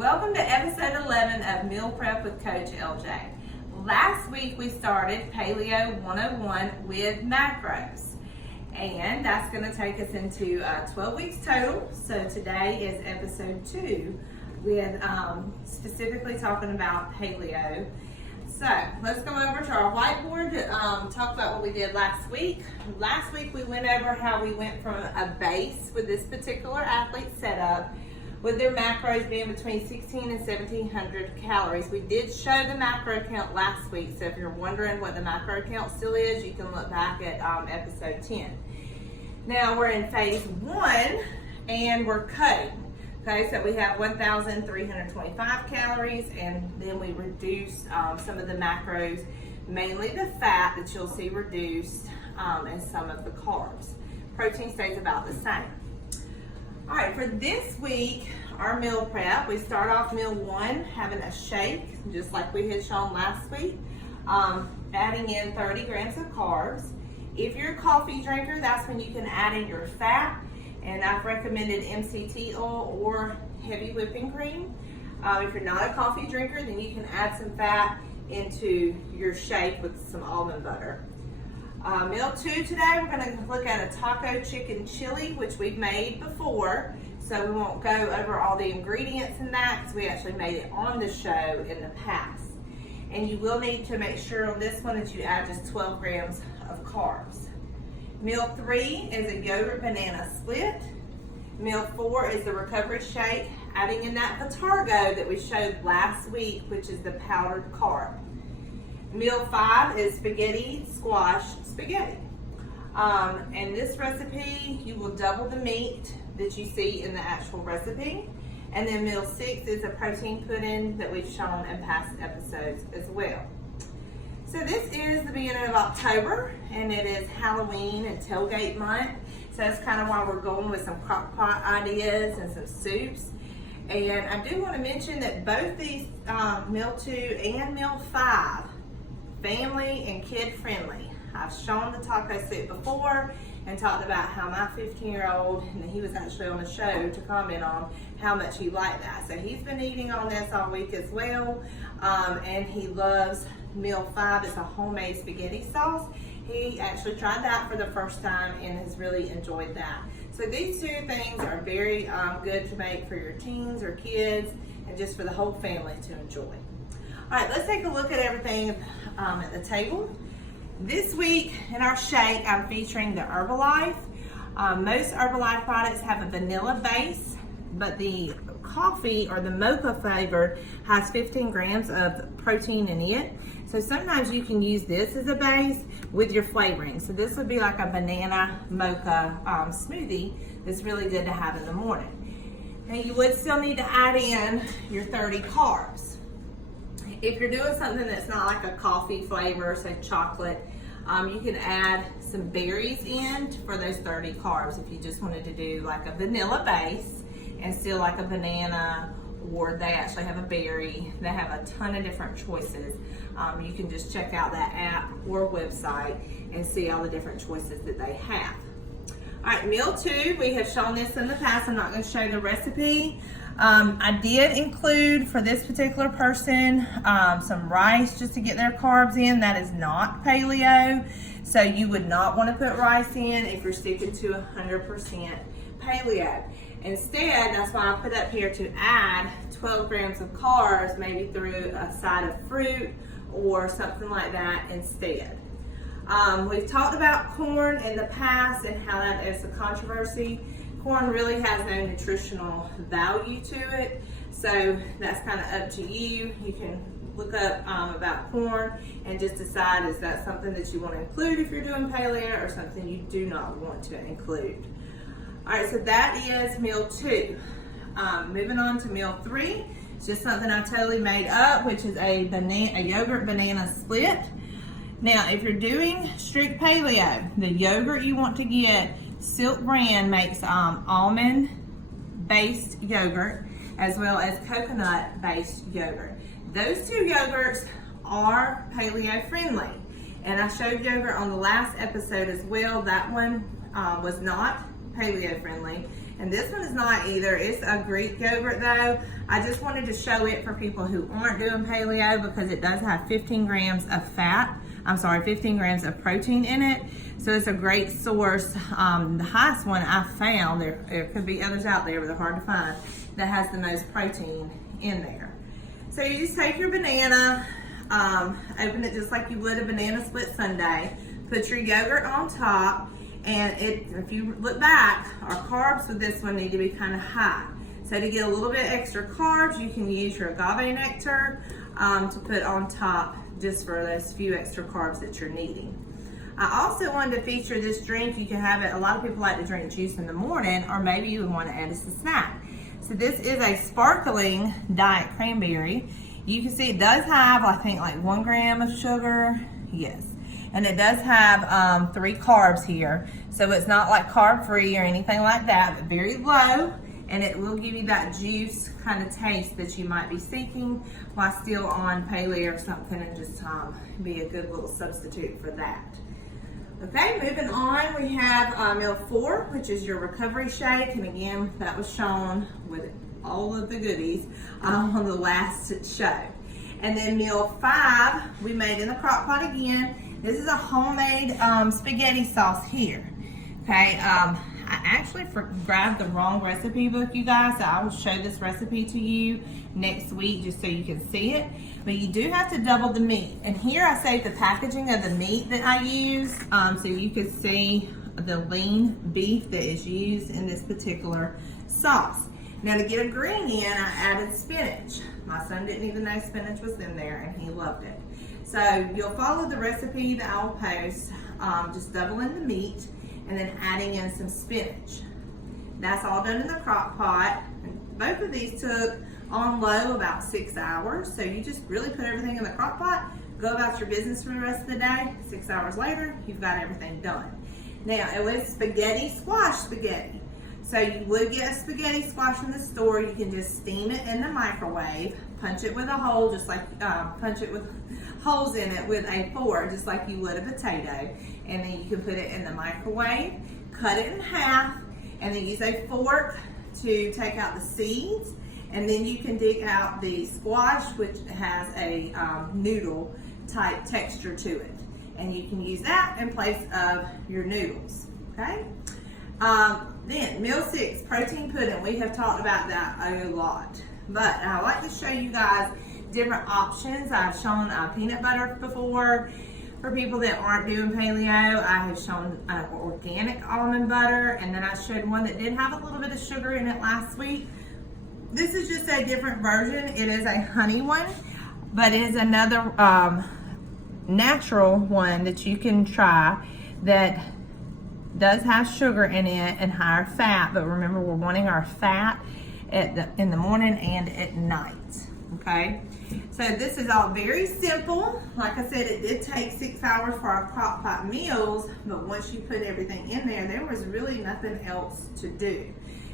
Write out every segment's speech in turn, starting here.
Welcome to episode 11 of Meal Prep with Coach LJ. Last week we started Paleo 101 with macros, and that's going to take us into 12 weeks total. So today is episode 2 with specifically talking about paleo. So let's go over to our whiteboard to talk about what we did last week. Last week we went over how we went from a base with this particular athlete setup with their macros being between 16 and 1700 calories. We did show the macro count last week, so if you're wondering what the macro count still is, you can look back at episode 10. Now we're in phase 1 and we're cutting. Okay, so we have 1,325 calories, and then we reduce some of the macros, mainly the fat that you'll see reduced, and some of the carbs. Protein stays about the same. All right, for this week, our meal prep, we start off meal 1 having a shake, just like we had shown last week, adding in 30 grams of carbs. If you're a coffee drinker, that's when you can add in your fat, and I've recommended MCT oil or heavy whipping cream. If you're not a coffee drinker, then you can add some fat into your shake with some almond butter. Meal 2 today, we're going to look at a taco chicken chili, which we've made before, so we won't go over all the ingredients in that because we actually made it on the show in the past. And you will need to make sure on this one that you add just 12 grams of carbs. Meal 3 is a yogurt banana split. Meal 4 is the recovery shake, adding in that Vitargo that we showed last week, which is the powdered carb. Meal 5 is spaghetti squash spaghetti. And this recipe, you will double the meat that you see in the actual recipe. And then meal 6 is a protein pudding that we've shown in past episodes as well. So this is the beginning of October, and it is Halloween and tailgate month. So that's kind of why we're going with some crock pot ideas and some soups. And I do want to mention that both these meal 2 and meal 5, family and kid friendly. I've shown the taco soup before and talked about how my 15-year-old, and he was actually on the show to comment on how much he liked that. So he's been eating on this all week as well, and he loves meal 5. It's a homemade spaghetti sauce. He actually tried that for the first time and has really enjoyed that. So these 2 things are very good to make for your teens or kids and just for the whole family to enjoy. All right, let's take a look at everything at the table. This week in our shake, I'm featuring the Herbalife. Most Herbalife products have a vanilla base, but the coffee or the mocha flavor has 15 grams of protein in it. So sometimes you can use this as a base with your flavoring. So this would be like a banana mocha smoothie that's really good to have in the morning. Now you would still need to add in your 30 carbs. If you're doing something that's not like a coffee flavor, say chocolate, you can add some berries in for those 30 carbs if you just wanted to do like a vanilla base and still like a banana, or they actually have a berry. They have a ton of different choices. You can just check out that app or website and see all the different choices that they have. All right, meal 2, we have shown this in the past. I'm not going to show the recipe. I did include for this particular person some rice just to get their carbs in. That is not paleo, so you would not want to put rice in if you're sticking to 100% paleo. Instead, that's why I put up here to add 12 grams of carbs, maybe through a side of fruit or something like that instead. We've talked about corn in the past and how that is a controversy. Corn really has no nutritional value to it, so that's kind of up to you. You can look up about corn and just decide, is that something that you want to include if you're doing paleo or something you do not want to include. All right, so that is meal 2. Moving on to meal 3, it's just something I totally made up, which is a yogurt banana split. Now, if you're doing strict paleo, the yogurt you want to get, Silk brand makes almond-based yogurt as well as coconut-based yogurt. Those 2 yogurts are paleo friendly, and I showed yogurt on the last episode as well. That one was not paleo friendly, And this one is not either. It's a Greek yogurt though. I just wanted to show it for people who aren't doing paleo because it does have 15 grams of fat. 15 grams of protein in it. So it's a great source. The highest one I found, there could be others out there, but they're hard to find, that has the most protein in there. So you just take your banana, open it just like you would a banana split sundae, put your yogurt on top, and if you look back, our carbs with this one need to be kind of high. So to get a little bit extra carbs, you can use your agave nectar to put on top just for those few extra carbs that you're needing. I also wanted to feature this drink. You can have it, a lot of people like to drink juice in the morning, or maybe you would want to add it as a snack. So this is a sparkling diet cranberry. You can see it does have, I think, like 1 gram of sugar. Yes. And it does have 3 carbs here. So it's not like carb free or anything like that, but very low. And it will give you that juice kind of taste that you might be seeking while still on paleo or something, and just be a good little substitute for that. Okay, moving on, we have meal 4, which is your recovery shake. And again, that was shown with all of the goodies on the last show. And then meal 5, we made in the crock pot again. This is a homemade spaghetti sauce here. Okay, I actually grabbed the wrong recipe book, you guys, so I will show this recipe to you next week just so you can see it. But you do have to double the meat. And here I saved the packaging of the meat that I use so you can see the lean beef that is used in this particular sauce. Now to get a green in, I added spinach. My son didn't even know spinach was in there, and he loved it. So you'll follow the recipe that I'll post, just doubling the meat and then adding in some spinach. That's all done in the crock pot. And both of these took on low about 6 hours. So you just really put everything in the crock pot, go about your business for the rest of the day. 6 hours later, you've got everything done. Now, it was spaghetti squash spaghetti. So you would get a spaghetti squash in the store. You can just steam it in the microwave, punch it with a hole, just like punch it with holes in it with a fork, just like you would a potato. And then you can put it in the microwave, cut it in half, and then use a fork to take out the seeds. And then you can dig out the squash, which has a noodle type texture to it. And you can use that in place of your noodles, okay? Then meal 6, protein pudding. We have talked about that a lot, but I like to show you guys different options. I've shown peanut butter before for people that aren't doing paleo. I have shown organic almond butter, and then I showed one that did have a little bit of sugar in it last week. This is just a different version. It is a honey one, but it is another natural one that you can try that does have sugar in it and higher fat. But remember, we're wanting our fat in the morning and at night. Okay, so this is all very simple. Like I said, it did take 6 hours for our crock pot meals, but once you put everything in there, there was really nothing else to do.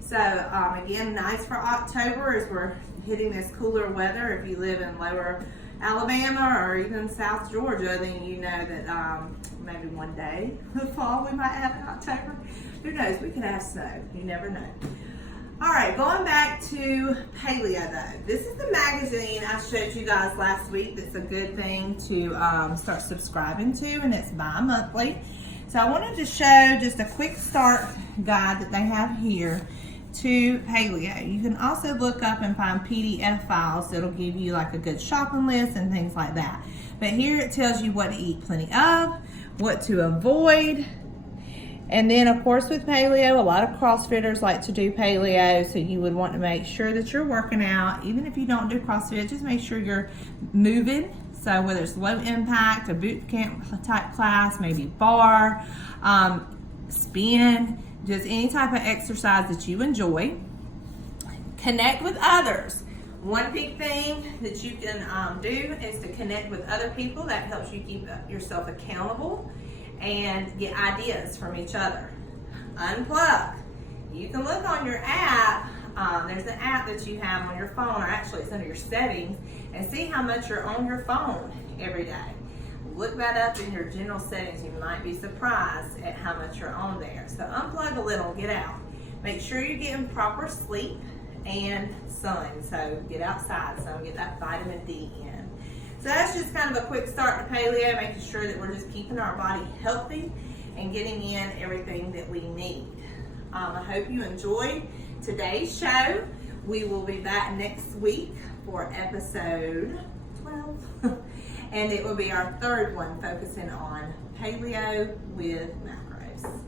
So again, nice for October as we're hitting this cooler weather. If you live in lower Alabama or even South Georgia, then you know that maybe one day of fall we might have in October. Who knows? We could have snow. You never know. All right, going back to paleo though. This is the magazine I showed you guys last week that's a good thing to start subscribing to, and it's bi-monthly. So I wanted to show just a quick start guide that they have here to paleo. You can also look up and find PDF files that'll give you like a good shopping list and things like that. But here it tells you what to eat plenty of, what to avoid. And then of course with paleo, a lot of CrossFitters like to do paleo, so you would want to make sure that you're working out. Even if you don't do CrossFit, just make sure you're moving. So whether it's low impact, a boot camp type class, maybe bar, spin, just any type of exercise that you enjoy. Connect with others. One big thing that you can do is to connect with other people. That helps you keep yourself accountable and get ideas from each other. Unplug. You can look on your app. There's an app that you have on your phone, or actually it's under your settings, and see how much you're on your phone every day. Look that up in your general settings. You might be surprised at how much you're on there. So unplug a little, get out. Make sure you're getting proper sleep and sun. So get outside, so get that vitamin D in. So that's just kind of a quick start to paleo, making sure that we're just keeping our body healthy and getting in everything that we need. I hope you enjoyed today's show. We will be back next week for episode 12. And it will be our third one focusing on paleo with macros.